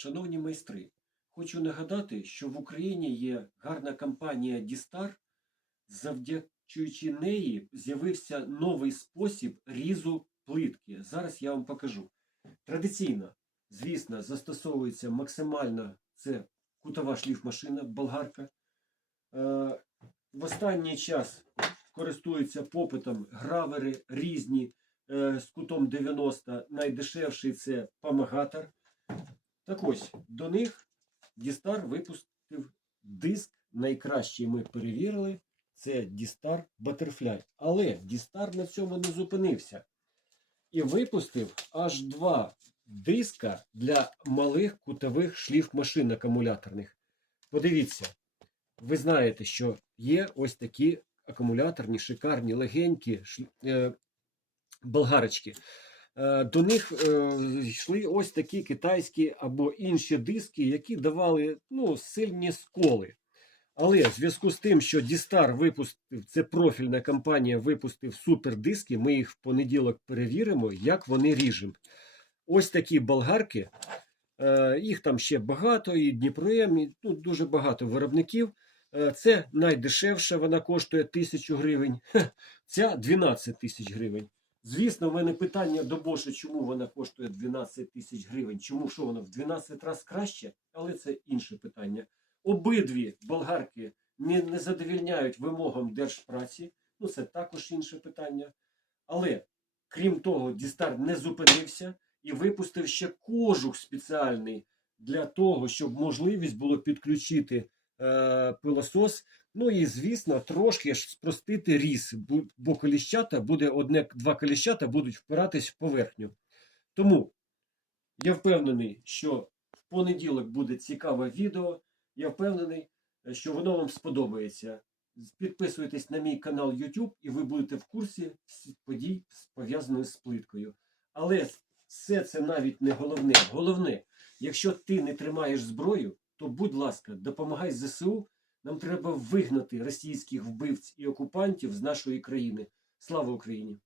Шановні майстри, хочу нагадати, що в Україні є гарна компанія Дістар, завдячуючи неї з'явився новий спосіб різу плитки. Зараз я вам покажу. Традиційно, звісно, застосовується максимально це кутова шліфмашина, болгарка. Е, в останній час користуються попитом гравери різні е, з кутом 90. Найдешевший це помагатор. Так ось, до них Дістар випустив диск. Найкращий ми перевірили. Це Дістар Butterfly. Але Дістар на цьому не зупинився. І випустив аж два диска для малих кутових шліф машин акумуляторних. Подивіться, ви знаєте, що є ось такі акумуляторні, шикарні, легенькі е, болгарочки. Е, до них е, йшли ось такі китайські або інші диски, які давали ну, сильні сколи. Але в зв'язку з тим, що Дістар випустив, це профільна компанія випустив супердиски, ми їх в понеділок перевіримо, як вони ріжемо. Ось такі болгарки, е, їх там ще багато, і Дніпроєм, і тут ну, дуже багато виробників. Це найдешевша, вона коштує тисячу гривень, ця 12 тисяч гривень. Звісно, в мене питання до Боже, чому вона коштує 12 тисяч гривень, чому що вона в 12 разів краще, але це інше питання. Обидві болгарки не, не задовільняють вимогам держпраці, ну це також інше питання. Але крім того, Дістар не зупинився і випустив ще кожух спеціальний для того, щоб можливість було підключити. Е, пилосос. Ну і, звісно, трошки ж спростити різ, бо коліщата буде одне, два коліщата будуть впиратись в поверхню. Тому я впевнений, що в понеділок буде цікаве відео. Я впевнений, що воно вам сподобається. Підписуйтесь на мій канал YouTube, і ви будете в курсі подій, пов'язаних з плиткою. Але все це навіть не головне. Головне, якщо ти не тримаєш зброю, то будь ласка, допомагай ЗСУ. Нам треба вигнати російських вбивць і окупантів з нашої країни. Слава Україні!